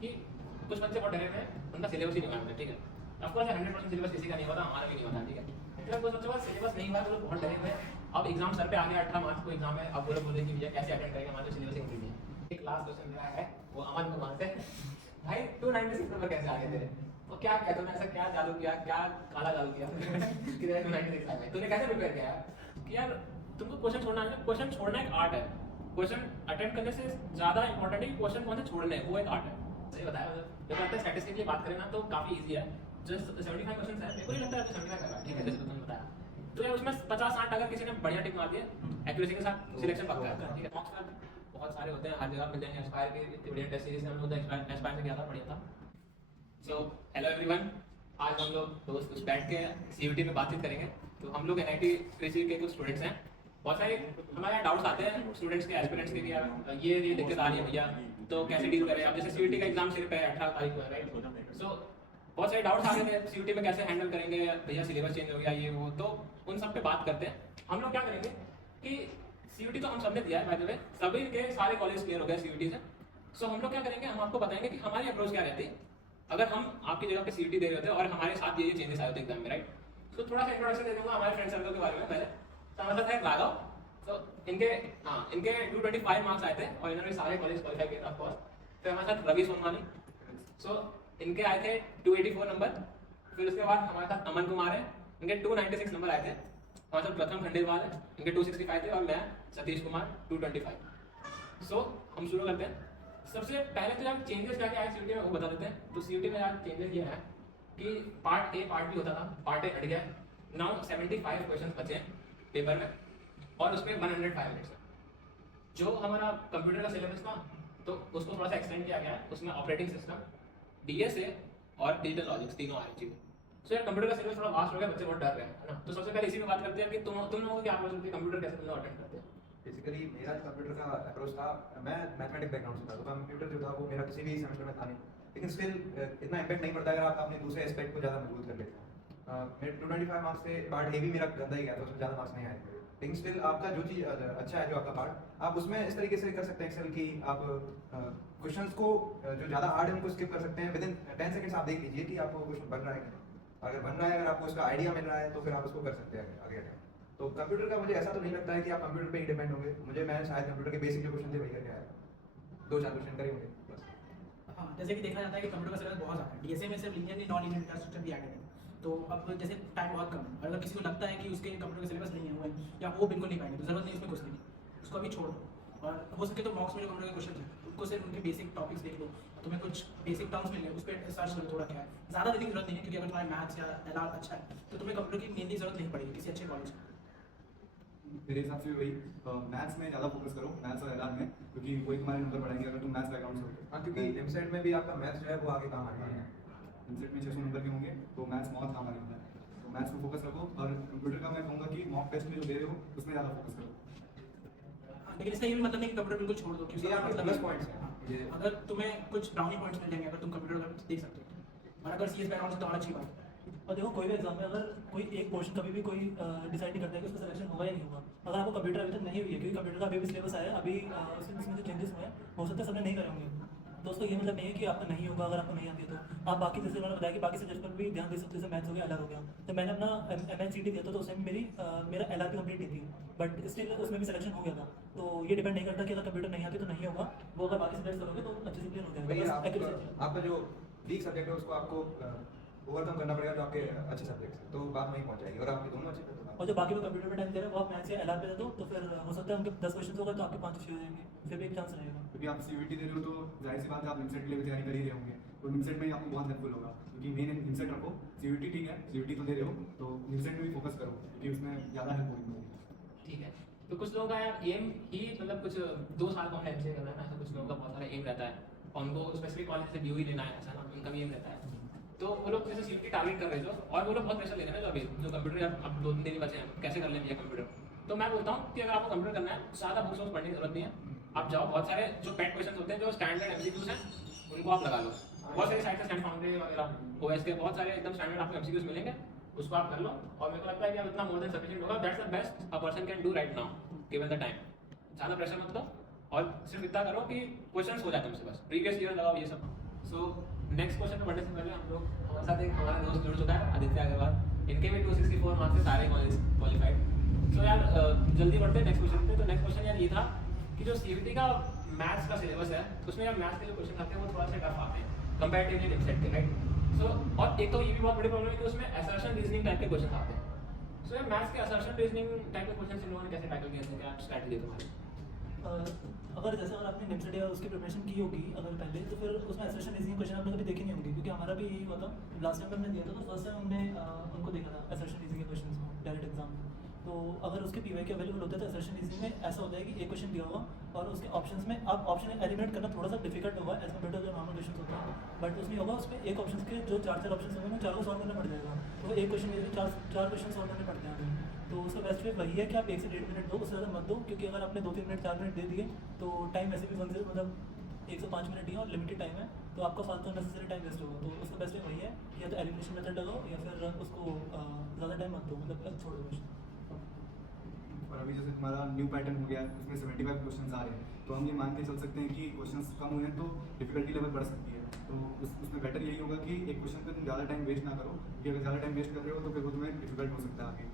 कि कुछ बच्चे बहुत डरे हुए हैं, उनका सिलेबस ही नहीं हुआ है, ठीक है। ऑफकोर्स 100% सिलेबस किसी का नहीं होता, हमारा भी नहीं होता, ठीक है। फिर कुछ बच्चों का सिलेबस नहीं हुआ है, वो लोग बहुत डरे हुए हैं। अब एग्जाम सर पे आ गया, 18 मार्च को एग्जाम है, अब वो लोग बोल रहे हैं कि भैया कैसे अटेंड करेंगे, हमारा सिलेबस ही नहीं है। एक लास्ट क्वेश्चन मेरा है वो अमन कुमार से, भाई 296 नंबर कैसे आ गए तेरे? तो क्या किया तूने, ऐसा क्या जादू किया, क्या काला जादू किया कि तेरे 296 आ गए? तूने कैसे प्रिपेयर किया कि यार तुमको क्वेश्चन छोड़ना है, क्वेश्चन छोड़ना एक आर्ट है। क्वेश्चन अटेंड करने से ज्यादा इंपॉर्टेंट है कि क्वेश्चन कौन से छोड़ने हैं, वो एक आर्ट है। सही बताया मतलब जब लगता है स्टैटिस्टिकली बात करें ना तो काफी इजी है। जस्ट 75 क्वेश्चन है, मेरे को नहीं लगता है 75 कर रहा है, ठीक है, जैसे तुमने बताया। तो यार उसमें 50-60 अगर किसी ने बढ़िया टिक मार दिया एक्यूरेसी के साथ, सिलेक्शन पक्का है, ठीक है। मॉक स्टार बहुत सारे होते हैं, हर जगह मिल जाएंगे। एस्पायर की इतनी बढ़िया टेस्ट सीरीज में हम लोग एस्पायर से किया था, बढ़िया था। सो हेलो एवरीवन, आज हम लोग दोस्त कुछ बैठ के सीयूटी में बातचीत करेंगे। तो हम लोग एनआईटी कृषि के कुछ स्टूडेंट्स हैं। बहुत सारे हमारे यहाँ डाउट्स आते हैं स्टूडेंट्स के, एस्पिरेंट्स के कि यार ये दिक्कत आ रही है भैया, तो कैसे डील करें। अब जैसे सीयूटी का एग्जाम सिर्फ है 18 तारीख को है, राइट। सो बहुत सारे डाउट्स आ रहे थे सीयूटी में कैसे हैंडल करेंगे भैया, सिलेबस चेंज हो गया ये वो, तो उन सब पे बात करते हैं। हम लोग क्या करेंगे कि सीयूटी तो हम सबने दिया है, बाय द वे सभी के सारे कॉलेज क्लियर हो गए सीयूटी से। सो हम लोग क्या करेंगे, हम आपको बताएंगे कि हमारी अप्रोच क्या रहती है अगर हम आपकी जगह पे सीयूटी दे रहे होते और हमारे साथ ये चेंजेस आए होते एग्जाम में, राइट। सो थोड़ा सा इंट्रोडक्शन दे दूंगा हमारे फ्रेंड सर्कल के बारे में। पहले हमारे साथ है राघव। तो इनके 225 मार्क्स आए थे और इन्होंने सारे कॉलेज क्वालिफाई किए ऑफ कोर्स। फिर हमारे साथ रवि सोनवानी, सो इनके आए थे 284 नंबर। फिर उसके बाद हमारे साथ अमन कुमार है, इनके 296 नंबर आए थे। हमारे साथ प्रथम खंडेलवाल है, इनके 265 थे, और मैं सतीश कुमार 225। सो हम शुरू करते हैं। सबसे पहले तो यार चेंजेस क्या क्या है सीयूटी में वो बता देते हैं। तो सीयूटी में यार चेंजेस ये है कि पार्ट ए पार्ट बी होता था, पार्ट ए हट गया। नाउ 75 क्वेश्चन बचे हैं पेपर में और उसमें 105 मिनट्स है। जो हमारा कंप्यूटर का सिलेबस था तो उसको थोड़ा सा एक्सटेंड किया गया है, उसमें ऑपरेटिंग सिस्टम, डीएसए और डिजिटल लॉजिक्स तीनों आ रही चीजें। सो यार कंप्यूटर का सिलेबस थोड़ा वास्ट हो गया, बच्चे बहुत डर रहे हैं, है ना। तो सबसे पहले इसी में बात करते हैं कि तुम लोगों को क्या अप्रोच होती है, कंप्यूटर कैसे तुम लोग अटेंड करते हैं? बेसिकली मेरा कंप्यूटर का अप्रोच था, मैं मैथमेटिक्स बैकग्राउंड से था, तो कंप्यूटर जो था वो मेरा किसी भी सेमेस्टर में था नहीं। लेकिन स्टिल इतना इम्पैक्ट नहीं पड़ता अगर आप अपने दूसरे एस्पेक्ट को ज़्यादा मजबूत कर लेते हैं। मेरे 225 मार्क्स से पार्ट ए भी मेरा गंदा ही गया था, उसमें ज़्यादा मार्क्स नहीं आए। लेकिन स्टिल आपका जो चीज़ अच्छा है, जो आपका पार्ट आप उसमें इस तरीके से कर सकते हैं एक्सेल की, आप क्वेश्चंस को जो ज़्यादा हार्ड है उनको स्किप कर सकते हैं। विदिन 10 सेकंड्स आप देख लीजिए कि आपको क्वेश्चन बन रहा है कि नहीं। अगर बन रहा है, अगर आपको उसका आइडिया मिल रहा है तो फिर आप उसको कर सकते हैं आगे। तो कंप्यूटर का मुझे ऐसा तो नहीं लगता है कि आप कंप्यूटर पे ही डिपेंड होंगे। मैं शायद कंप्यूटर के बेसिक जो क्वेश्चन थे वही करके आया, 2-4 क्वेश्चन करे होंगे बस। हाँ, जैसे कि देखा जाता है कि कंप्यूटर का सिलेबस बहुत ज़्यादा है। डीएसए में सिर्फ linear non linear data structure भी ऐड है। तो अब जैसे टाइम बहुत कम है, अगर किसी को लगता है कि उसके कंप्यूटर का सिलेबस नहीं है वो है या वो बिल्कुल नहीं पाएंगे, तो जरूरत नहीं उसमें कुछ नहीं, उसको अभी छोड़ दो। और हो सके तो मॉक्स में जो कंप्यूटर के क्वेश्चन है उनको सिर्फ उनके बेसिक टॉपिक्स देख लो, तुम्हें कुछ बेसिक टर्म्स मिल गए उस पर सर्च करो थोड़ा क्या है। ज़्यादा देने की जरूरत नहीं है, क्योंकि अगर तुम्हारा मैथ्स या एलआर अच्छा है तो तुम्हें कंप्यूटर की मेनली जरूरत नहीं पड़ेगी किसी अच्छे कॉलेज में। मेरे हिसाब से वही मैथ्स में ज़्यादा फोकस करो, मैथ्स और एलआर में, क्योंकि वही तुम्हारे नंबर बढ़ाएंगे अगर तुम मैथ्स बैकग्राउंड से हो। हाँ, क्योंकि एमसेट में भी आपका मैथ्स जो है वो आगे काम आने वाला है। एमसेट में 600 नंबर के होंगे तो मैथ्स बहुत काम आने वाला है, तो मैथ्स में फोकस रखो। और कंप्यूटर का मैं कहूँगा कि मॉक टेस्ट में जो दे रहे हो उसमें ज़्यादा फोकस करो। लेकिन इसका ये भी मतलब नहीं कि कंप्यूटर बिल्कुल छोड़ दो, क्योंकि ये आपके प्लस पॉइंट्स हैं। ये अगर तुम्हें कुछ ब्राउनी पॉइंट्स मिल जाएंगे अगर तुम कंप्यूटर का देख सकते हो, और अगर सीएस बैकग्राउंड से तो और अच्छी बात है। और देखो कोई भी एग्जाम में अगर कोई एक पोर्शन कभी भी कोई डिसाइड नहीं करता है कि उसका सिलेक्शन होगा या नहीं होगा, अगर आपको कंप्यूटर अभी तक नहीं हुई है, क्योंकि कंप्यूटर का अभी भी सिलेबस आया है, अभी उसमें जो चेंजेस हुए हैं हो सकता है सबने नहीं करे होंगे, तो उसका ये मतलब नहीं है कि आपका नहीं होगा। अगर आपको नहीं आती है तो आप बाकी, जैसे उन्होंने बताया कि बाकी सब्जेक्ट पर भी ध्यान दे सकते हो, जैसे मैथ्स हो गया, एलआर हो गया। तो मैंने अपना एमएनसीटी दिया था तो उसमें मेरा एलआर भी कंप्लीट नहीं थी, बट स्टिल उसमें भी सिलेक्शन हो गया था। तो ये डिपेंड नहीं करता कि अगर कंप्यूटर नहीं आती तो नहीं होगा, वो अगर बाकी सब्जेक्ट करोगे तो अच्छे से क्लियर हो वही जाएगा। आपका जो वीक सब्जेक्ट है उसको आपको ओवरकम करना पड़ेगा, जो आपके अच्छे सब्जेक्ट हैं, तो बात वहीं पहुंच जाएगी। और आपके दोनों अच्छे थे और जो बाकी लोग कंप्यूटर पे टाइम दे रहे हैं वो आप मैथ्स या एलआर पे दे दो, तो फिर हो सकता है उनके 10 क्वेश्चन होगा तो आपके 5 अच्छे हो जाएंगे, फिर भी एक चांस रहेगा। क्योंकि आप सीयूटी दे रहे हो तो जाहिर सी बात है आप निमसेट के लिए भी तैयारी कर ही रहे होंगे, तो निमसेट में आपको बहुत हेल्पफुल होगा। क्योंकि मेन निमसेट रखो, सीयूटी ठीक है, सीयूटी तो दे रहे हो तो निमसेट में भी फोकस करो, क्योंकि उसमें ज़्यादा हेल्प होगी। ठीक है। तो कुछ लोगों का यार एम ही मतलब कुछ 2 साल का एमसीए करना है ना, ऐसा कुछ लोगों का बहुत सारा एम रहता है और उनको स्पेसिफिक कॉलेज से ड्यू ही लेना है, ऐसा ना उनका भी एम रहता है। तो वो लोग जैसे सीयूटी टारगेट कर रहे हैं जो, और वो लोग बहुत प्रेशर ले रहे हैं जो अभी जो कंप्यूटर यार अब 2-3 दिन ही बचे हैं, कैसे कर लेंगे ये कंप्यूटर। तो मैं बोलता हूँ कि अगर आपको कंप्यूटर करना है ज़्यादा बुक्स पढ़ने की जरूरत नहीं है, आप जाओ, बहुत सारे जो पेट क्वेश्चन होते हैं जो स्टैंडर्ड एमसीक्यूज हैं उनको आप लगा लो। बहुत सारे साइट से स्टैंड फाउंड्री वगैरह ओएस के बहुत सारे एकदम स्टैंडर्ड आपको एमसीक्यूज मिलेंगे, उसको आप कर लो। और मेरे को लगता है कि अब इतना मोर देन सफिशिएंट होगा। That's the best a person can do right now given the time. ज़्यादा प्रेशर मत लो और सिर्फ इतना करो कि क्वेश्चंस हो जाए तुमसे, बस प्रीवियस ईयर लगाओ ये सब। सो नेक्स्ट क्वेश्चन में बढ़ने से पहले हम लोग हमारे साथ एक हमारा दोस्त जुड़ चुका है आदित्य अग्रवाल। इनके भी 264 मार्क्स से सारे क्वालिफाइड। सो यार जल्दी बढ़ते हैं नेक्स्ट क्वेश्चन पे। तो नेक्स्ट क्वेश्चन यार ये था कि जो सीयूईटी का मैथ्स का सिलेबस है उसमें यार मैथ्स के जो क्वेश्चन आते हैं वो थोड़ा सा टफ आते हैं कंपैरेटिवली निमसेट के, राइट। सो और एक तो ये भी बहुत बड़ी प्रॉब्लम है कि उसमें असर्शन रीजनिंग टाइप के क्वेश्चन आते हैं। सो यार मैथ्स के असर्शन रीजनिंग टाइप के क्वेश्चन इन लोगों ने कैसे टैकल किए थे, क्या स्ट्रैटेजी है तुम्हारी? अगर जैसे अगर आपने निमसेट या उसकी प्रिपरेशन की होगी अगर पहले, तो फिर उसमें असर्शन रीजनिंग क्वेश्चन आपने कभी देखे नहीं होंगे, क्योंकि हमारा भी यही हुआ था। लास्ट टाइम हमने दिया था तो फर्स्ट टाइम हमने उनको देखा था असर्शन रीजनिंग के क्वेश्चन डायरेक्ट एग्जाम। तो अगर उसके पीवाई के अवेलेबल होते हैं तो असर्शन रीजनिंग में ऐसा होता है कि एक क्वेश्चन दिया होगा और उसके ऑप्शंस में आप ऑप्शन एलिमिनेट करना थोड़ा सा डिफिकल्ट होगा एज कम्पेयर टू जो नॉर्मल क्वेश्चन होता है। बट उसमें होगा उसमें एक ऑप्शन के जो चार ऑप्शन होंगे ना, चार को सॉल्व करना पड़ जाएगा। तो एक क्वेश्चन में चार क्वेश्चन सॉल्व करने पड़ते हैं। तो उसका बेस्ट वे वही है कि आप 1 से 1.5 मिनट दो, उससे ज़्यादा मत दो, क्योंकि अगर आपने 2-3 मिनट 4 मिनट दे दिए तो टाइम वैसे भी मतलब 1 से 5 मिनट ही है और लिमिटेड टाइम है, तो आपका फालतू नेसेसरी टाइम वेस्ट होगा। तो उसका बेस्ट वे वही है कि या तो एलिमिनेशन मेथड लगाओ या फिर उसको ज़्यादा टाइम मत दो, मतलब छोड़ दो क्वेश्चन। और अभी जैसे तुम्हारा न्यू पैटर्न हो गया उसमें 75 क्वेश्चंस आ रहे हैं, तो हम ये मान के चल सकते हैं कि क्वेश्चंस कम हुए हैं तो डिफिकल्टी लेवल बढ़ सकती है। तो उसमें बेटर यही होगा कि एक क्वेश्चन पे तुम ज़्यादा टाइम वेस्ट ना करो, क्योंकि अगर ज़्यादा टाइम वेस्ट कर रहे हो तो फिर वो तुम्हें डिफिकल्ट हो सकता है आगे।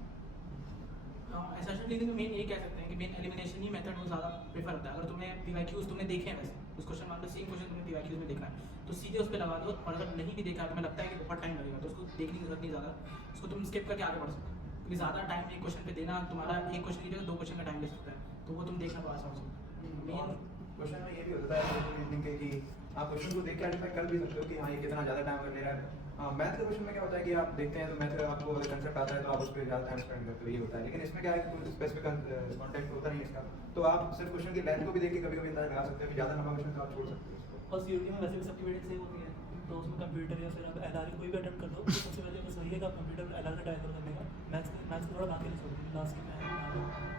असर्शन रीजनिंग में मेन ये कह सकते हैं कि मेन एलिमिनेशन ही मेथड वो ज़्यादा प्रेफर होता है। अगर तुम्हें पीवाईक्यूज तुमने देखे हैं, वैसे उस क्वेश्चन मान लो सेम क्वेश्चन तुमने पीवाईक्यूज में देखा है तो सीधे उस पर लगा दो, और अगर नहीं भी देखा है तो तुम्हें लगता है कि बहुत टाइम लगेगा तो उसको देखने की जरूरत नहीं ज़्यादा, उसको तुम स्किप करके आगे बढ़ सकते हो। क्योंकि ज़्यादा टाइम एक क्वेश्चन पे देना तुम्हारा एक क्वेश्चन की जगह 2 क्वेश्चन का टाइम ले सकता है, तो वो तुम देखना थोड़ा सा मेन क्वेश्चन में ये भी होता है रीजनिंग के कि आप क्वेश्चन को देख के आइडेंटिफाई कर भी सकते हो कि हाँ ये कितना ज़्यादा टाइम ले रहा है। मैथ के क्वेश्चन में क्या होता है कि आप देखते हैं तो मैथ आपको अगर कंसेप्ट आता है तो आप उस पर ज़्यादा टाइम स्पेंड करते हो, ये होता है। लेकिन इसमें क्या है कि कोई स्पेसिफिक कॉन्टेक्ट होता नहीं है इसका, तो आप सिर्फ क्वेश्चन की लेंथ को भी देख के कभी कभी अंदाजा लगा सकते हो कि ज़्यादा लंबा क्वेश्चन तो आप छोड़ सकते हो इसको। और सीयूईटी में वैसे भी सबकी वेटेज सेम होती है, तो उसमें कंप्यूटर या फिर आप एलआर कोई भी अटेम्प्ट कर दो तो सबसे पहले बस वही है कि आप कंप्यूटर एलआर का ट्राई करो करने का। मैथ्स को थोड़ा बाकी नहीं छोड़ती, लास्ट में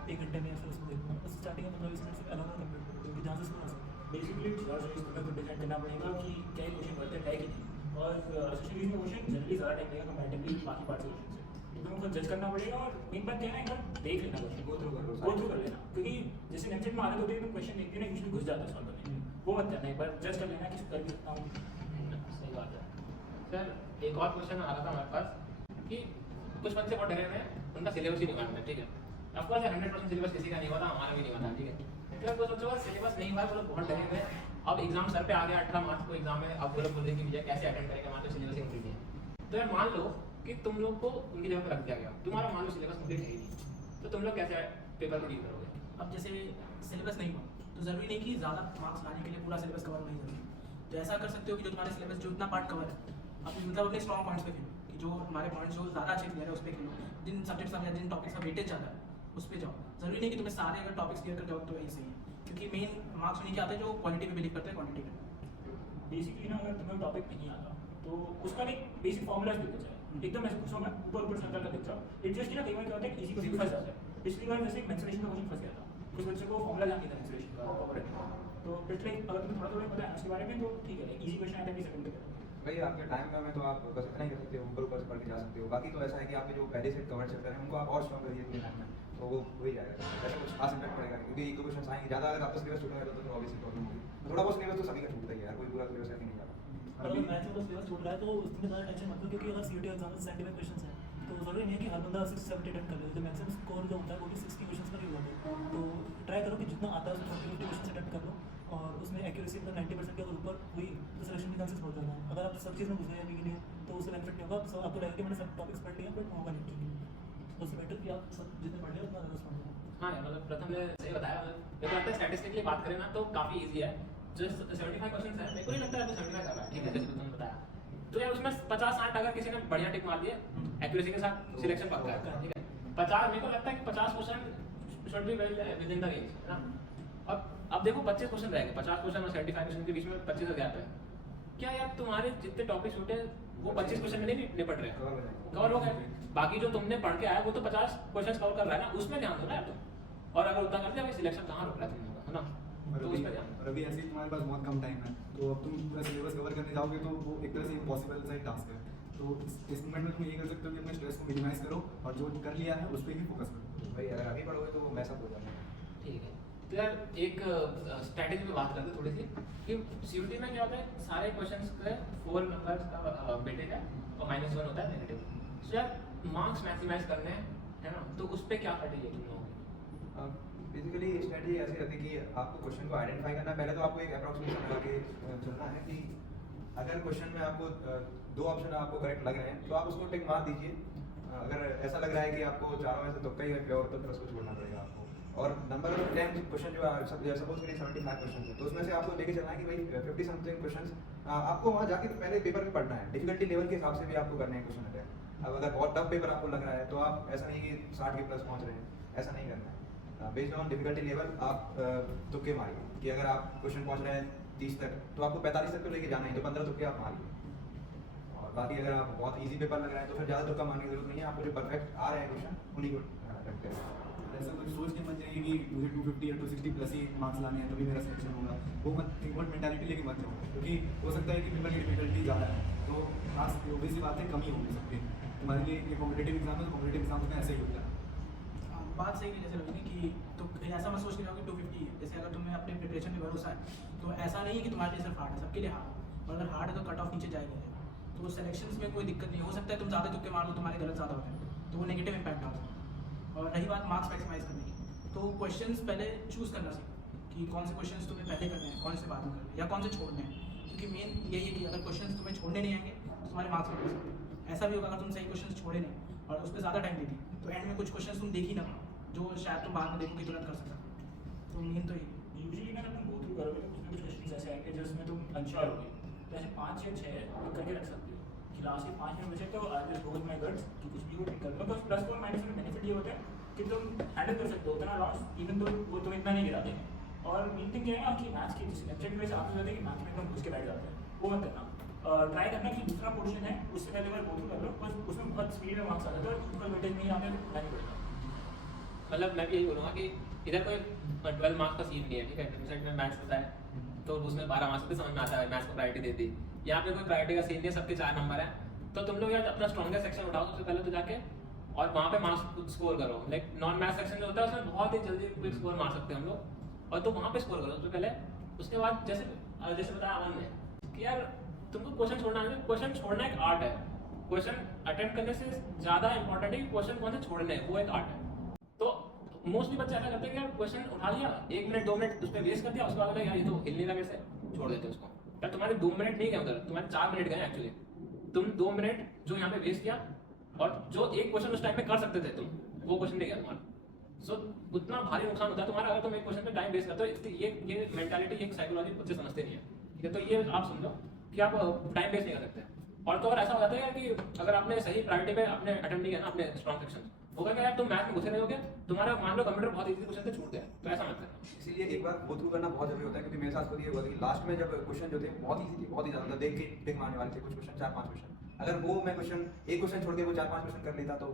1 घंटे में या फिर उसमें देखूँगा बस स्टार्टिंग में 15-20 मिनट से एलआर का कंप्यूटर करो, क्योंकि जहाँ से स्कोर आ सकता है। बेसिकली तुम्हें को डिसाइड करना पड़ेगा कि क्या ये क्वेश्चन वर्थ है कि नहीं। और सीरीज में क्वेश्चन जनरली ज़्यादा टाइम लेगा कंपैरेटिवली बाकी पार्ट्स के क्वेश्चन से, तो तुम्हें खुद जज करना पड़ेगा। और एक बात क्या है ना, एक बार देख लेना क्वेश्चन, गो थ्रू कर लेना, क्योंकि जैसे नेमसेट में आदत होती है तो क्वेश्चन देखते ना यूजुअली घुस जाता है सॉल्व करने में, वो मत करना, एक बार जज कर लेना कि कर भी सकता हूँ। सही बात है सर। एक और क्वेश्चन आ रहा था हमारे पास कि कुछ बच्चे बहुत डरे हुए हैं, उनका सिलेबस ही नहीं मानते, ठीक है। ऑफकोर्स 100% सिलेबस किसी का नहीं हुआ था, हमारा भी नहीं हुआ था, ठीक है। फिर कुछ बच्चों का सिलेबस नहीं हुआ, वो लोग बहुत डरे हुए हैं। अब एग्जाम सर पे आ गया, 18 मार्च को एग्जाम है, अब वो लोग बोल रहे हैं कि भैया कैसे अटेंड करेंगे, हमारा तो सिलेबस ही कंप्लीट है। तो यार मान लो कि तुम लोग को उनकी जगह पर रख दिया गया, तुम्हारा मान लो सिलेबस कंप्लीट है ही नहीं, तो तुम लोग कैसे पेपर को डील करोगे? अब जैसे सिलेबस नहीं हुआ तो ज़रूरी नहीं कि ज़्यादा मार्क्स लाने के लिए पूरा सिलेबस कवर नहीं जरूरी। तो ऐसा कर सकते हो कि जो तुम्हारे सिलेबस जो इतना पार्ट कवर है आप मतलब अपने स्ट्रॉन्ग पॉइंट्स पे खेलो, कि जो हमारे पॉइंट्स जो ज़्यादा अच्छे क्लियर है उस पर खेलो, जिन सब्जेक्ट्स का या जिन टॉपिक्स का वेटेज ज़्यादा है उस पर जाओ। ज़रूरी नहीं कि तुम्हें सारे अगर टॉपिक्स क्लियर कर जाओ तो यही सही है, क्योंकि मेन मार्क्स उन्हीं के आते हैं जो क्वालिटी पे बिलीव करते हैं क्वांटिटी पे। बेसिकली ना अगर तुम्हें टॉपिक नहीं आता तो उसका एक बेसिक फॉर्मूला दिख जाए, एकदम ऐसे कुछ मैं ऊपर सर्कल का दिख जाओ। इट जस्ट ना कई बार क्या होता है इजी क्वेश्चन फंस जाता है। पिछली बार जैसे मेंसुरेशन का क्वेश्चन फंस गया था, कुछ बच्चे को फॉर्मूला जान नहीं था मेंसुरेशन का प्रॉपर, तो पिछले अगर तुम्हें थोड़ा थोड़ा पता है उसके बारे में तो ठीक है, इजी क्वेश्चन आता है 20 सेकंड में। भाई आपके टाइम कम है तो आप बस इतना ही कर सकते हो, ऊपर से पढ़ के जा सकते हो। बाकी तो ऐसा है कि आपके जो पहले से कवर चैप्टर हैं उनको आप और स्ट्रॉन्ग करिए अपने टाइम में, तो वो हो ही जाएगा। ऐसा कुछ खास इम्पैक्ट पड़ेगा क्योंकि 1-2 क्वेश्चन आएंगे ज़्यादा, अगर आपका सिलेबस छूटा है तो फिर ऑब्वियसली प्रॉब्लम होगी। थोड़ा बहुत सिलेबस तो सभी का छूटता ही है यार, कोई पूरा सिलेबस नहीं जाता। और अगर मैथ्स में सिलेबस छूट रहा है तो उसमें ज़्यादा टेंशन मत लो, क्योंकि अगर सीयूईटी एग्जाम में साइंटिफिक क्वेश्चन है तो ज़रूरी नहीं है कि हर बंदा 60-70 अटेम्प्ट कर ले, तो मैक्सिमम स्कोर जो होता है वो भी 60 क्वेश्चन का ही होता है। तो ट्राई करो कि जितना आता है उसमें 50 क्वेश्चन अटेम्प्ट कर लो, और उसमें एक्यूरेसी मतलब 90% के अगर ऊपर हुई तो सिलेक्शन के चांसेस बहुत ज़्यादा है। अगर आप सब चीज़ में घुस गए अभी के लिए तो उससे बेनिफिट नहीं होगा। तो आपको लगेगा कि मैंने सब टॉपिक्स पढ़ लिया बट होगा नहीं, उससे बेटर कि आप सब जितने पढ़ लिया उतना ज़्यादा स्ट्रॉन्ग हो। हाँ मतलब प्रथम ने सही बताया। मेरे को लगता है स्टैटिस्टिकली बात करें ना तो काफ़ी ईजी है। जो 75 क्वेश्चन है मेरे को नहीं लगता है 75 कर रहा है, ठीक है, जैसे तुमने बताया। तो यार उसमें 50-60 अगर किसी ने बढ़िया टिक मार दिए एक्यूरेसी के साथ सिलेक्शन पक्का है, ठीक है। 50 मेरे को लगता है कि 50 question should be well with in the range, है ना। अब देखो 25 क्वेश्चन रहेंगे, 50 क्वेश्चन और 75 क्वेश्चन के बीच में 25 का गैप है। क्या यार तुम्हारे जितने टॉपिक्स छूटे वो 25 क्वेश्चन में नहीं निपट रहे, कवर हो गए। बाकी जो तुमने पढ़ के आया वो तो 50 क्वेश्चन कवर कर रहा है ना, उसमें ध्यान दो ना यार तुम। और अगर उतना कर दिया सिलेक्शन कहाँ रुक रहा है तुम लोग का, है ना। तो उस पर ध्यान। और अभी ऐसे ही तुम्हारे पास बहुत कम टाइम है, तो अब तुम पूरा सिलेबस कवर करने जाओगे तो वो एक तरह से इम्पॉसिबल सा एक टास्क है। तो इस मोमेंट में तुम ये कर सकते हो कि अपने स्ट्रेस को मिनिमाइज करो और जो कर लिया है उस पर ही फोकस करो। भाई अगर अभी पढ़ोगे तो वो मैसअप हो जाएगा। ठीक है, तो यार एक स्ट्रैटेजी पे बात करते हैं थोड़ी सी कि सीयूटी में क्या होता है, सारे क्वेश्चंस के 4 नंबर्स का वेटेज है और -1 होता है नेगेटिव। तो यार मार्क्स मैक्सिमाइज करने हैं, है ना, तो उस पे क्या स्ट्रैटेजी है तुम लोगों की? बेसिकली स्ट्रेटजी ऐसी रहती है कि आपको क्वेश्चन को आइडेंटिफाई करना है। पहले तो आपको एक अप्रॉक्सीमेशन लगा के चलना है कि अगर क्वेश्चन में आपको 2 ऑप्शन आपको करेक्ट लग रहे हैं तो आप उसको टिक मार दीजिए। अगर ऐसा लग रहा है कि आपको चारों में से तुक्का ही है प्योर, तो फिर उसको छोड़ना पड़ेगा आपको। और नंबर 10 क्वेश्चन जो सपोज करिए 75 क्वेश्चन है, तो उसमें से आपको लेके चलना है कि भाई 50 समथिंग क्वेश्चन आपको वहाँ जाके पहले पेपर में पढ़ना है। डिफिकल्टी लेवल के हिसाब से भी आपको करने हैं क्वेश्चन अटैक। अब अगर बहुत टफ पेपर आपको लग रहा है तो आप ऐसा नहीं कि 60 के प्लस पहुँच रहे हैं, ऐसा नहीं करना है। बेस्ड ऑन डिफिकल्टी लेवल आप तुक्के मारिए कि अगर आप क्वेश्चन पहुँच रहे हैं 30 तक तो आपको 45 तक तो लेके जाना है, तो 15 तुक्के आप मारिए। और बाकी अगर आप बहुत इजी पेपर लग रहा है तो फिर ज़्यादा तुक्का मारने की जरूरत नहीं है, आपको जो परफेक्ट आ रहे हैं क्वेश्चन उन्हीं को रखते हैं। ऐसा कोई सोच के मत जाइए कि मुझे 250 या 260 प्लस ही मार्क्स लाने हैं तभी मेरा सिलेक्शन होगा। वो मत इम्पोर्ट मेंटालिटी लेके मत जाओ, क्योंकि हो सकता है कि पेपर की डिफिकल्टी ज़्यादा है तो मार्क्स ऑब्वियसली बात है कम ही होंगे सबके। तुम्हारे लिए ये कॉम्पिटेटिव एग्जाम है तो कॉम्पिटेटिव एग्जाम में ऐसे ही होता है। बात सही है जैसे लगी कि तो ऐसा मत सोच के जाओ कि 250 है। जैसे अगर तुम्हें अपने प्रिपरेशन में भरोसा है तो ऐसा नहीं है कि तुम्हारे लिए सिर्फ हार्ड है, सबके लिए हार्ड है। और अगर हार्ड है तो कट ऑफ नीचे जाएगा, तो सिलेक्शंस में कोई दिक्कत नहीं। हो सकता है तुम ज़्यादा तुक्के मार लो, तुम्हारे गलत ज़्यादा होते हैं तो वो नेगेटिव इम्पैक्ट आता है। और रही बात मार्क्स मैक्सिमाइज करने की, तो क्वेश्चंस पहले चूज़ करना सीखो कि कौन से क्वेश्चंस तुम्हें पहले करने हैं, कौन से बाद में करने हैं या कौन से छोड़ने हैं। क्योंकि मेन यही है कि अगर क्वेश्चंस तुम्हें छोड़ने नहीं आएंगे तो तुम्हारे मार्क्स नहीं बढ़ सकते। ऐसा भी होगा अगर तुम सही क्वेश्चन छोड़े नहीं और उस पर ज़्यादा टाइम देती तो एंड में कुछ क्वेश्चन तुम देख ही ना जो शायद तुम बाद में देखो कि तुरंत कर सकते। तो मेन तो ये यूजुअली ना तुम गो थ्रू करोगे तो कुछ क्वेश्चन ऐसे आएंगे जिसमें तुम अनश्योर होगे, तो ऐसे 5 या 6 करके रख सकते हो कि लास्ट के 5 में बचे तो I will go with my guts कि कुछ भी हो ठीक कर लो। तो प्लस और माइनस में बेनिफिट ये होता है कि तुम हैंडल कर सकते हो उतना लॉस, इवन तो वो तुम्हें इतना नहीं गिराते। और मेन थिंग क्या है ना कि मैथ्स की जिस सब्जेक्ट में आप होते हैं कि मैथ्स में एकदम घुस के बैठ जाते हैं, वो मत करना। ट्राई करना कि दूसरा पोर्शन है उससे पहले बार गो थ्रू कर लो, बस उसमें बहुत स्पीड में मार्क्स आ जाते हैं और इक्वल वेटेज नहीं आते तो नहीं पड़ता। मतलब मैं भी यही बोलूँगा कि इधर कोई 12 मार्क्स का सीन नहीं है, ठीक है। सेट में मैथ्स होता है तो उसमें 12 मार्क्स से समझ में आता है, मैथ्स को प्रायोरिटी देती। यहाँ पे कोई प्रायोरिटी का सीन नहीं है, सबके 4 नंबर है। तो तुम लोग यार अपना स्ट्रॉन्गेस्ट सेक्शन उठाओ सबसे पहले तो जाके, और वहाँ पे मार्क्स स्कोर करो। लाइक नॉन मैथ सेक्शन जो होता है उसमें बहुत ही जल्दी क्विक स्कोर मार सकते हैं हम लोग, और तो वहाँ पे स्कोर करो सबसे पहले। उसके बाद जैसे बताया अमन ने कि यार तुमको क्वेश्चन छोड़ना है, क्वेश्चन छोड़ना एक आर्ट है। क्वेश्चन अटेम्प्ट करने से ज़्यादा इंपॉर्टेंट है कि क्वेश्चन कौन से छोड़ने हैं, वो एक आर्ट है। तो मोस्टली बच्चे ऐसा करते हैं कि यार क्वेश्चन उठा लिया, 1 मिनट 2 मिनट उस पर वेस्ट कर दिया, उसके बाद यार ये तो हिल नहीं रहा मेरे से, छोड़ देते उसको। यार तुम्हारे 2 मिनट नहीं गए उधर, तुम्हारे 4 मिनट गए एक्चुअली। तुम 2 मिनट जो यहाँ पे वेस्ट किया और जो एक क्वेश्चन उस टाइम में कर सकते थे तुम, वो क्वेश्चन नहीं गया तुम्हारा। सो उतना भारी नुकसान होता है तुम्हारा अगर तुम एक क्वेश्चन पे टाइम वेस्ट करते हो। ये मेंटालिटी, ये साइकोलॉजी बच्चे समझते नहीं है, ठीक है। तो ये आप समझो कि आप टाइम वेस्ट नहीं कर सकते। और तो और ऐसा हो जाता है कि अगर आपने सही प्रायोरिटी पे अपने अटेम्प्ट नहीं किया ना, अपने स्ट्रॉन्ग सेक्शन होगा क्या यार, तुम मैथ में घुसे नहीं होगे, तुम्हारा मान लो कंप्यूटर बहुत इजी क्वेश्चन से छूट गया, तो ऐसा मत करना। इसीलिए एक बार गो थ्रू करना बहुत जरूरी होता है, क्योंकि मेरे साथ खुद ये हुआ था कि लास्ट में जब क्वेश्चन जो थे बहुत ईजी थे, बहुत ही ज़्यादा देख के टिक मारने वाले थे कुछ क्वेश्चन, 4-5 क्वेश्चन। अगर वो मैं एक क्वेश्चन छोड़ के वो 4-5 क्वेश्चन कर लेता तो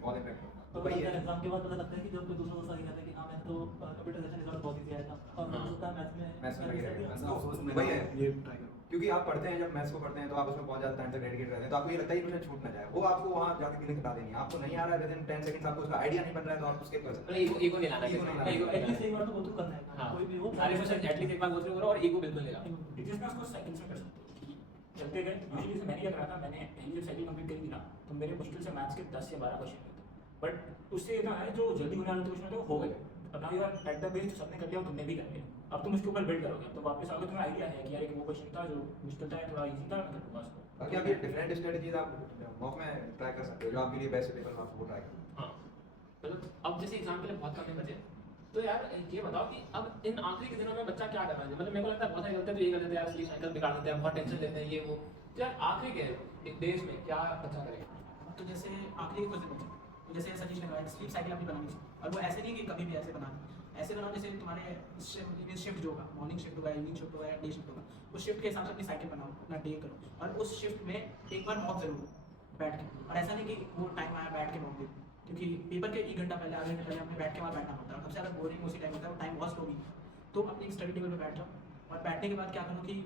बहुत इम्पैक्ट होता। तो वही है एग्जाम के बाद पता लगता है कि जब कोई दूसरा दोस्त आगे कहता है कि हाँ मैंने तो कंप्यूटर सेशन रिजल्ट बहुत ईजी आया था, और होता है मैथ्स में लगे रहेगा। ऐसा अफसोस में वही है। ये ट्राई करो, क्योंकि आप पढ़ते हैं, जब मैथ्स को पढ़ते हैं तो आप उसमें बहुत ज़्यादा टाइम तक डेडिकेट रहते हैं, तो आपको ये लगता है कि क्वेश्चन छूट ना जाए, वो आपको वहाँ जाकर फीलिंग हटा देनी है। आपको नहीं आ रहा है विदिन 10 सेकंड्स, आपको उसका आइडिया नहीं बन रहा है तो आप स्किप कर सकते हैं। मतलब ईगो नहीं लाना, ईगो नहीं लाना। ईगो नहीं एटलीस्ट एक लाना। बार तो गो थ्रू करना है, हाँ, कोई भी हो सारे क्वेश्चन एटलीस्ट एक बार गो थ्रू करो, और ईगो बिल्कुल नहीं लाना। टीचर्स में उसको साइकिल से कर सकते हो, चलते गए। यूजुअली जैसे मैंने क्या करा था, मैंने पहली जब साइकिल कंप्लीट करी थी ना, तो मेरे मुश्किल से मैथ्स के 10 या 12 क्वेश्चन हुए थे, बट उससे इतना है जो जल्दी होने वाले क्वेश्चन तो हो गए। अब now you are at the base, सबने कर लिया, तुमने भी कर लिया, अब तुम उसके ऊपर बिल्ड करोगे तो वापस आओगे, तुम्हें आइडिया है कि यार एक वो क्वेश्चन था जो मुश्किल था, थोड़ा इजी था, मैं कर दूंगा उसको। बाकी आप ये डिफरेंट स्ट्रेटजीज आप मॉक में ट्राई कर सकते हो, जो आपके लिए बेस्ट सुटेबल हो, आप वो ट्राई करो। हाँ, मतलब अब जैसे एग्जाम के लिए बहुत कम बचे, तो यार ये बताओ कि अब इन आखिरी के दिनों में बच्चा क्या करना है। मतलब मेरे को लगता है बहुत सारी गलतियां तो ये कर देते हैं यार, स्लीप साइकिल बिगाड़ देते हैं, बहुत टेंशन लेते हैं, ये वो। तो यार आखिरी के एक डेज में क्या बच्चा करेगा? तो जैसे आखिरी कुछ दिन बचे, तो जैसे सतीश ने कहा स्लीप साइकिल अपनी बनानी चाहिए, और वो ऐसे नहीं कि कभी भी ऐसे बनाना, ऐसे बनाओ जैसे तुम्हारे शिफ्ट जो होगा, मॉर्निंग शिफ्ट होगा, इवनिंग शिफ्ट होगा या डे शिफ्ट होगा, उस शिफ्ट के हिसाब से अपनी साइकिल बनाओ, अपना डे करो, और उस शिफ्ट में एक बार मॉक जरूर बैठ के। और ऐसा नहीं कि वो टाइम आया बैठ के मॉक दे, क्योंकि पेपर के 1 घंटा पहले, आधे घंटे पहले हमें बैठ के वहाँ बैठना होता है, सबसे ज़्यादा बोरिंग उसी टाइम होता है, वो टाइम बहुत होगी। तो अपनी स्टडी टेबल पर बैठ जाओ, और बैठने के बाद क्या करो कि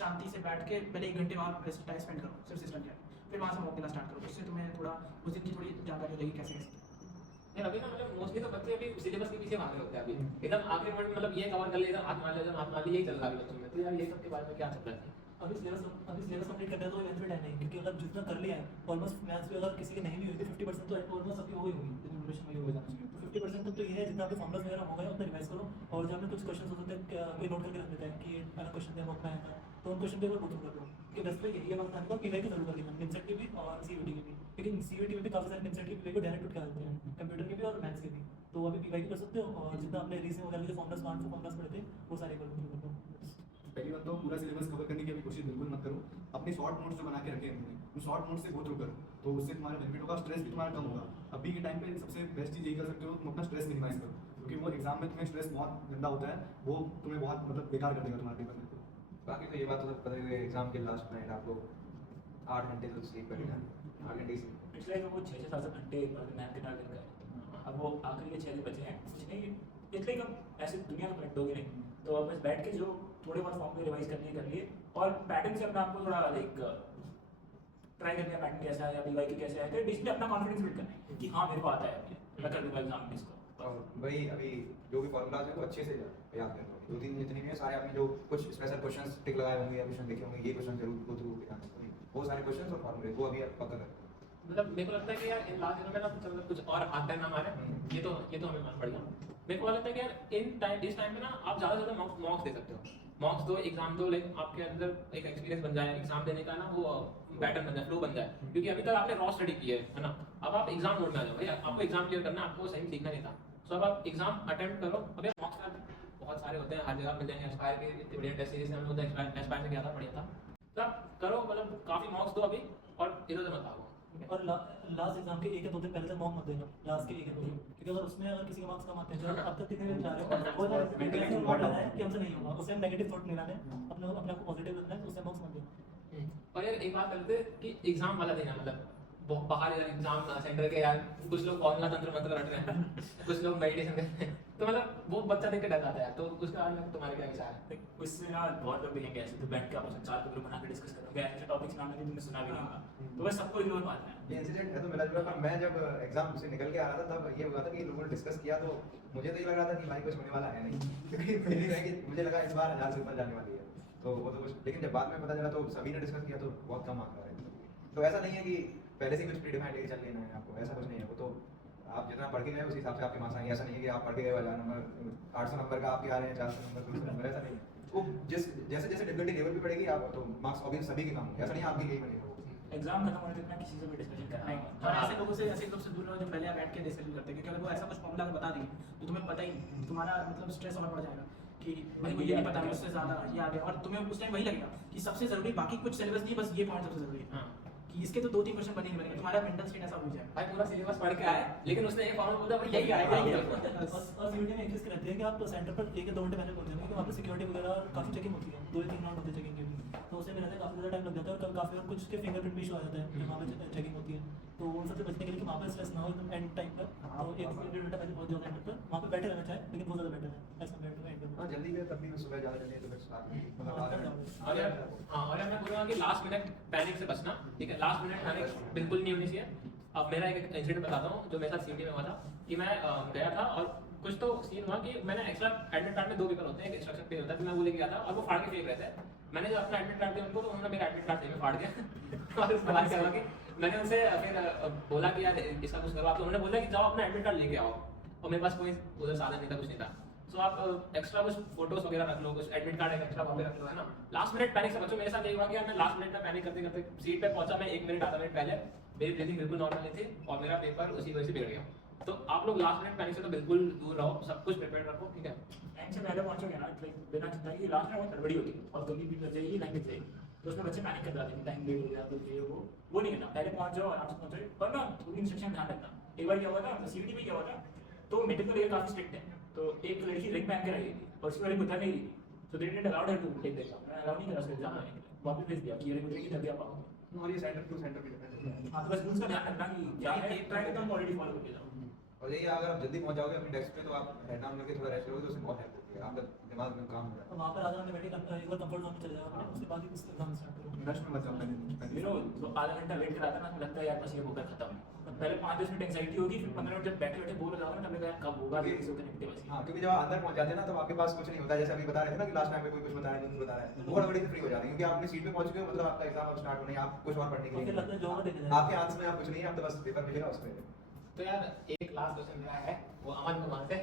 शांति से बैठ के पहले 1 घंटे वहाँ टाइम स्पेंड करो सिर्फ सिस्टम के, फिर वहाँ से मॉक देना स्टार्ट करो। उससे तुम्हें थोड़ा उस दिन की थोड़ी जानकारी हो जाएगी कैसे कैसे। नहीं अभी ना मतलब मोस्टली तो बच्चे अभी सिलेबस के पीछे भाग रहे होते हैं अभी एकदम आखिरी मोमेंट मतलब ये कवर कर ले एकदम हाथ मार ले यही चल रहा है अभी बच्चों में। तो यार ये सब के बारे में क्या चल रहा है? अभी सिलेबस कंप्लीट करना है तो इवेंट में टाइम नहीं, क्योंकि अगर जितना कर लिया है ऑलमोस्ट मैथ्स में अगर किसी की नहीं भी हुई थी 50% तो ऑलमोस्ट सबकी हो गई होगी, प्रिपरेशन में हो जाना चाहिए। तो 50% तक तो ये है जितना आपके फॉर्मुलास वगैरह हो गए उतना रिवाइज करो, और जहाँ में कुछ क्वेश्चन हो सकते हैं कोई नोट करके रख देता है कि पहला क्वेश्चन दिया मौका आया था तो उन क्वेश्चन पेपर गो थ्रू कर दो कि बस पे यही बात आपको पीवाई की जरूर कर लेना, निमसेट की भी और सीयूटी की भी। लेकिन सीयूटी में भी काफ़ी सारे निमसेट की पीवाई को डायरेक्ट उठा देते हैं, कंप्यूटर के भी और मैथ्स के भी। तो अभी पीवाई की कर सकते हो, और जितना आपने रीजनिंग वगैरह के फॉर्मुलास पढ़े थे वो सारे कर दो। पहली बात तो पूरा सिलेबस कवर करने की अभी कोशिश बिल्कुल मत करो। अपने शॉर्ट नोट्स जो बना के रखे हैं हमने उन शॉर्ट नोट्स से गो थ्रू करो, तो उससे तुम्हारा बेनिफिट होगा, स्ट्रेस भी तुम्हारा कम होगा। अभी के टाइम पे सबसे बेस्ट चीज़ यही कर सकते हो, तुम अपना स्ट्रेस मिनिमाइज करो, क्योंकि वो एग्जाम में तुम्हें स्ट्रेस बहुत गंदा होता है, वो तुम्हें बहुत मतलब बेकार कर देगा तुम्हारे पेपर में। बाकी तो ये बात तो पता है एग्जाम के लास्ट नाइट आपको 8 घंटे तक स्लीप करना 8 घंटे से पिछले तो वो 6-7 घंटे मैम के टारगेट का, अब वो आखिरी के 6 दिन बचे हैं, कुछ नहीं इसलिए हम ऐसे दुनिया में पलटोगे नहीं, तो अब बस बैठ के जो थोड़े बहुत फॉर्म में रिवाइज करने कर लिए, और पैटर्न से अपना आपको थोड़ा लाइक ट्राई करने का पैटर्न कैसा है या बीवाई की कैसे है, तो डिस्प्ले अपना कॉन्फिडेंस बिल्ड करना है कि हाँ मेरे को आता है, मैं कर दूंगा एग्जाम में इसको। और वही अभी जो भी फॉर्मूलाज है वो अच्छे से याद करना, 2-3 जितने भी हैं सारे आपने जो कुछ स्पेशल क्वेश्चंस टिक लगाए होंगे या क्वेश्चन देखे होंगे, ये क्वेश्चन जरूर गो थ्रू करना, वो सारे क्वेश्चंस और फॉर्मूले वो अभी पक्का करना। मतलब मेरे को लगता है कि यार इन लास्ट दिनों में ना मतलब कुछ और आता है ना हमारे, ये तो हमें मान पड़ेगा। मेरे को लगता है कि यार इस टाइम पे ना आप ज़्यादा से ज़्यादा मॉक्स दे सकते हो, मॉक्स दो, एग्जाम दो, लाइक आपके अंदर एक एक्सपीरियंस बन जाए एग्जाम देने का ना, वो पैटर्न बन जाए, फ्लो बन जाए, क्योंकि अभी तक आपने रॉ स्टडी की है ना, अब आप एग्जाम मोड में आ जाओ भैया, आपको एग्जाम क्लियर करना है, आपको सही सीखना नहीं था, सो अब आप एग्जाम अटेम्प्ट करो। अब यार मॉक्स बहुत सारे होते हैं, हर जगह मिल जाएंगे, एस्पायर के इतने बढ़िया टेस्ट सीरीज में हम लोग एस्पायर से गया था, बढ़िया था, तो आप करो, मतलब काफ़ी मॉक्स दो अभी और इधर उधर मत आओ। और लास्ट एग्जाम के 1 या 2 दिन पहले तक मॉक मत देना, लास्ट के 1 या 2 दिन, क्योंकि अगर उसमें अगर किसी के मार्क्स कम आते हैं, जो अब तक कितने दिन जा रहे हो वो थॉट है कि हमसे नहीं होगा, उससे हम नेगेटिव थॉट नहीं लाने, अपने आप को पॉजिटिव रखना है, उससे मॉक्स मत देना। और यार एक बात करते हैं कि एग्जाम वाला देना, मतलब बाहर यार एग्जाम सेंटर के यार कुछ लोग फॉर्मूला तंत्र मंत्र रट रहे हैं, कुछ लोग मेडिटेशन कर रहे हैं, तो मतलब वो बच्चा देख के डर जाता है, तो उसके बारे में तुम्हारे क्या विचार है? उससे ना बहुत लोग देखेंगे ऐसे, तो बैठ के आपस में 4 ग्रुप बना के डिस्कस करोगे, ऐसे टॉपिक्स नाम नहीं तुमने सुना भी नहीं होगा, तो बस सबको इग्नोर मारना है। ये इंसिडेंट है तो मिला जुला, पर मैं जब एग्जाम से निकल के आ रहा था तब ये हुआ था कि लोगों ने डिस्कस किया, तो मुझे तो ये लग रहा था कि भाई कुछ होने वाला है नहीं, क्योंकि मेरी है कि मुझे लगा इस बार 1000 से ऊपर जाने वाली है, तो वो तो कुछ, लेकिन जब बाद में पता चला तो सभी ने डिस्कस किया तो बहुत कम मार्क्स आ रहे थे। तो ऐसा नहीं है कि पहले से कुछ प्रीडिफाइंड लेके चल लेना है आपको, ऐसा कुछ नहीं है, वो तो आप जितना पढ़ के गए उस हिसाब से आपके मार्क्स आएंगे, ऐसा नहीं है कि आप पढ़ के गए 1000 नंबर 800 नंबर का आपके आ रहे हैं 400 नंबर 200 नंबर, ऐसा नहीं है। वो जैसे जैसे डिफिकल्टी लेवल भी बढ़ेगी आप तो मार्क्स ऑब्वियस सभी के कम होंगे, ऐसा नहीं है आपके लिए ही बनेगा। एग्जाम खत्म होने तक ना किसी से भी डिस्कशन करना है, और ऐसे लोगों से दूर रहो जो पहले बैठ के डिस्कशन करते हैं, क्योंकि अगर वो ऐसा कुछ फॉर्मूला बता देंगे तो तुम्हें पता ही नहीं, तुम्हारा मतलब स्ट्रेस और बढ़ जाएगा कि भाई मुझे नहीं पता, उससे ज़्यादा ये आ गया, और तुम्हें उस टाइम वही लगेगा कि सबसे ज़रूरी बाकी कुछ सिलेबस नहीं, बस ये पॉइंट सबसे ज़रूरी है, कि इसके तो 2-3 क्वेश्चन बनेंगे बनेंगे, तुम्हारा मेंटल स्टेट ऐसा हो जाएगा। भाई पूरा सिलेबस पढ़ के आए, लेकिन उसने एक फॉर्मूला बोला भाई यही आएगा यही आएगा। और सीयूटी में एक चीज़ रहती है कि आप सेंटर पर 1 या 2 घंटे पहले पहुंच जाएंगे, क्योंकि वहाँ पर सिक्योरिटी वगैरह काफ़ी चेकिंग होती है, 2 या 3 राउंड होते हैं चेकिंग के भी, तो उससे मेरा काफ़ी ज़्यादा टाइम लग जाता है, और काफ़ी कुछ के फिंगरप्रिंट भी इशू आ जाता है जब वहाँ पर चेकिंग होती है, तो उन सबसे बचने के लिए कि वहाँ पर स्ट्रेस ना हो एकदम एंड टाइम पर, तो 1-1.5 घंटा पहले पहुँच जाओ सेंटर पर, वहाँ पर बैठे रहना चाहिए, लेकिन बहुत ज़्यादा बेटर है ऐसा बैठ कर। हाँ जल्दी गए तब भी मैं सुबह ज़्यादा जल्दी तो फिर साथ में और यार और यार मैं बोलूँगा कि लास्ट मिनट पैनिक से बचना, ठीक है, लास्ट मिनट पैनिक बिल्कुल नहीं होनी चाहिए। अब मेरा एक इंसिडेंट बताता हूँ जो मेरे साथ सीटी में हुआ था, कि मैं गया था और कुछ तो सीन हुआ कि मैंने एक्स्ट्रा एडमिट कार्ड में 2 पेपर होते हैं, एक इंस्ट्रक्शन पेज होता है, तो मैं वो लेके गया था और वो फाड़ के फेंक रहे थे। मैंने जब अपना एडमिट कार्ड दिया उनको, तो उन्होंने मेरा एडमिट कार्ड में फाड़ दिया और उसके बाद क्या हुआ कि मैंने उनसे फिर बोला कि यार इसका कुछ करो आप, तो उन्होंने बोला कि जाओ अपना एडमिट कार्ड लेके आओ, और मेरे पास कोई उधर साधन नहीं था, कुछ नहीं था, सो आप एक्स्ट्रा कुछ फोटोज वगैरह रख लो, कुछ एडमिट कार्ड एक्स्ट्रा वहाँ पे रख लो, है ना। लास्ट मिनट पैनिक से बचो। मेरे साथ यही हुआ कि मैं लास्ट मिनट में पैनिक करते करते सीट पे पहुंचा, मैं 1 मिनट आधा मिनट पहले, मेरी ब्रीथिंग बिल्कुल नॉर्मल नहीं थी और मेरा पेपर उसी वजह से बिगड़ गया। तो आप लोग लास्ट मिनट पैनिक से तो बिल्कुल दूर रहो, सब कुछ प्रिपेयर रखो, ठीक है। टाइम से पहले पहुंचोगे ना, लाइक बिना चिंता की लास्ट में बहुत गड़बड़ी होगी और गंदी भी लग जाएगी, लाइन लग जाएगी, तो उसमें बच्चे पैनिक कर जाते हैं, टाइम लेट हो गया तो ये वो नहीं करना, पहले पहुंच जाओ, आराम से पहुंचो, पर ना थोड़ी इंस्ट्रक्शन ध्यान रखना। एक बार क्या हुआ था, सीटी में क्या हुआ था, तो मीटिंग को लेकर काफी स्ट्रिक्ट है, तो एक लड़की रिंग पहन के रही थी और उसकी वाली बुद्धा नहीं थी, तो they didn't allowed her to take the exam, allow नहीं करा उसको एग्जाम आने के लिए, वापस भेज दिया कि ये बुद्धा की तभी आप आओ। और ये सेंटर टू सेंटर भी डिपेंड होता है। हाँ, तो बस रूल्स का ध्यान रखना कि क्या है, एक ट्राई करता हूँ ऑलरेडी फॉलो करके जाओ। और यही अगर आप जल्दी पहुंच जाओगे अपने डेस्क पे तो आप हेड डाउन करके थोड़ा रेस्ट करोगे तो उससे बहुत हेल्प होती है, आपका दिमाग में काम हो जाता है। वहाँ पर आधा घंटे बैठे एक बार कंफर्ट जोन में चले जाओ, उसके बाद ही एग्जाम स्टार्ट करो। रश में मत जाओ पहले यू नो तो आधा घंटा वेट कराता ना तो लगता है यार बस ये होकर खत्म। पहले 5-10 मिनट एंग्जाइटी होगी, फिर 15 मिनट जब बैठे बैठे बोर हो जाओगे ना तब लगेगा कब होगा ये इसे कनेक्ट बस। हाँ, क्योंकि जब आप अंदर पहुंच जाते हैं ना तो आपके पास कुछ नहीं होता है, जैसे अभी बता रहे थे ना कि लास्ट टाइम पे कोई कुछ बता रहा है, कुछ बता रहा है, वो हड़बड़ी से फ्री हो जाते हैं क्योंकि आप अपनी सीट पे पहुंच चुके हो, मतलब आपका एग्जाम अब स्टार्ट होने है, आप कुछ और पढ़ने के फिर लिए लगता है जो होगा देखे जाएगा। आपके हाथ में आप कुछ नहीं है, आप तो बस पेपर मिलेगा उस पे। तो यार एक लास्ट क्वेश्चन मेरा है वो अमन कुमार से।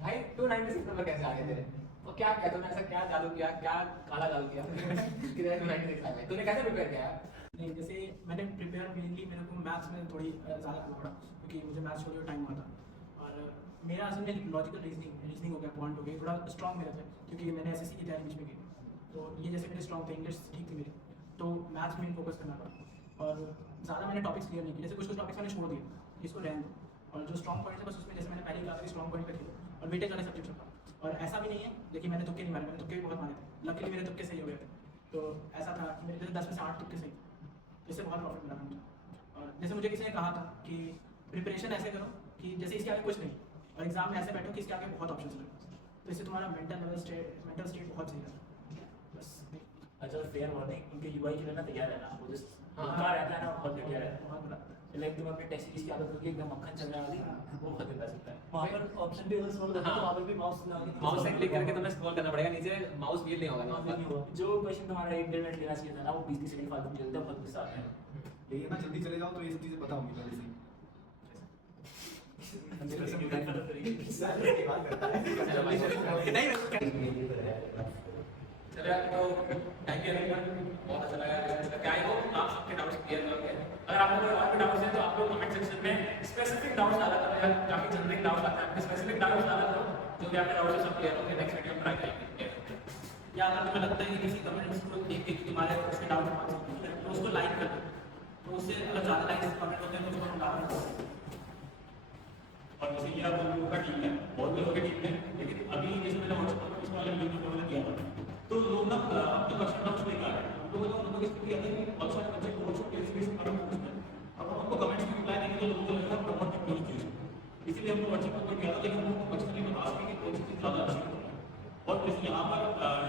भाई 296 नंबर कैसे आ गए तेरे? वो क्या क्या तूने ऐसा क्या जादू किया, क्या काला जादू किया कि तेरे 296 आ गए? तूने कैसे प्रिपेयर किया? नहीं, जैसे मैंने प्रिपेयर मेनली मेरे को मैथ्स में थोड़ी ज़्यादा करना पड़ा क्योंकि मुझे मैथ्स छोड़े हुए टाइम हुआ था। और मेरा असल में लॉजिकल रीजनिंग हो गया, पॉइंट हो गई, थोड़ा स्ट्रॉन्ग मेरा था क्योंकि मैंने एसएससी की तैयारी बीच में की। तो ये जैसे मेरे स्ट्रॉन्ग थे, इंग्लिश ठीक थी मेरी, तो मैथ्स में फोकस करना पड़ा। और ज़्यादा मैंने टॉपिक्स क्लियर नहीं किए, जैसे कुछ टॉपिक्स मैंने छोड़ दिए, इसको रहने दो। और जो स्ट्रॉन्ग पॉइंट है बस उसमें जैसे मैंने पहले कहा था कि स्ट्रॉन्ग पॉइंट पे खेलो और वेटेज वाले सब्जेक्ट रखा। और ऐसा भी नहीं है देखिए मैंने तुक्के नहीं मारे, मैंने तुक्के भी बहुत मारे थे, लकीली मेरे तुक्के सही हो गए थे। तो ऐसा था कि मेरे जैसे 10 में से 8 तुक्के सही, इससे बहुत प्रॉफिट मिला मुझे। और जैसे मुझे किसी ने कहा था कि प्रिपरेशन ऐसे करो कि जैसे इसके आगे कुछ नहीं और एग्जाम में ऐसे बैठो कि इसके आगे बहुत ऑप्शन है, तो इससे तुम्हारा मेंटल स्टेट बहुत सही रहता है। बस अच्छा फेयर वार्निंग, उनके यूआई के लिए ना तैयार रहना, वो जिस हाँ रहता है ना बहुत घटिया रहता है। बहुत बुरा लगता है। लाइक तुम अपने टेस्ट सीरीज की आदत होगी एकदम मक्खन चलने वाली, वो बहुत गंदा सकता है। वहाँ पर ऑप्शन भी अगर स्क्रॉल करते हैं तो वहाँ पर भी माउस माउस से क्लिक करके तुम्हें स्क्रॉल करना पड़ेगा नीचे, माउस व्हील नहीं होगा ना वहाँ पर। जो क्वेश्चन तुम्हारा 1-1.5 मिनट लेना चाहिए था ना वो 20-30 सेकंड फालतू में चलता है, बहुत गुस्सा आता है। लेकिन ना जल्दी चले जाओ तो ये सब चीज़ें पता होंगी पहले से। चलो भाई चलो यार, तो थैंक यू एवरीवन, बहुत अच्छा लगा क्या आई होप आप सबके डाउट्स क्लियर हो गए। अगर आप लोगों को और भी डाउट्स हैं तो आप लोग कमेंट सेक्शन में स्पेसिफिक डाउट्स डाला करो यार, काफी जनरल डाउट्स आते हैं, आपके स्पेसिफिक डाउट्स डाला करो, जो भी आपके डाउट्स है सब क्लियर होंगे, नेक्स्ट वीडियो में ट्राई करेंगे। या अगर तुम्हें लगता है कि किसी कमेंट्स को देख के तुम्हारे उसके डाउट है तो उसको लाइक कर दो, तो उससे अगर ज़्यादा लाइक कमेंट होते हैं तो उसको हम डाउट करते हैं। और जैसे ये आप लोगों का टीम है, बहुत लोगों की टीम है, लेकिन अभी जैसे मैंने व्हाट्सएप पर इसको अलग लिंक पर किया था तो लोग ना अपने क्वेश्चन डाउट्स लेकर आ रहे हैं। हम लोगों ने उनको इस किया था कि बहुत सारे बच्चे कोर्स के बेसिस पर पूछते हैं, अब हम उनको कमेंट्स में रिप्लाई देंगे तो लोगों को लगेगा बहुत टेक्निकल चीज़, इसलिए हम लोग व्हाट्सएप पर किया था, लेकिन हम लोग पर्सनली बता सकें कि कौन सी चीज़ ज़्यादा अच्छी है। और जैसे यहाँ पर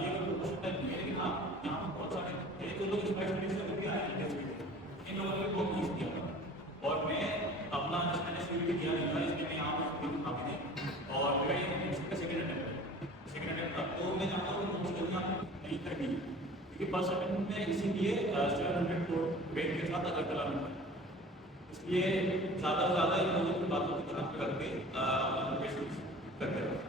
ये क्वेश्चन टाइप नहीं है, लेकिन हाँ यहाँ पर बहुत सारे एक दो लोग इस स्टडीज से भी आए हैं, इन लोगों ने बहुत ईज दिया था। और मैं अपना मैंने सीवीटी दिया नहीं था, इसलिए मैं यहाँ पर काफी थे और मेरा ये सेकंड अटेम्प्ट था, तो मैं चाहता हूँ कि मुझे नहीं करनी क्योंकि फर्स्ट अटेम्प्ट में इसीलिए 700 वेट के साथ अगरतला में, इसलिए ज़्यादा से ज़्यादा इन लोगों की बातों को ध्यान में रख के करते रहो।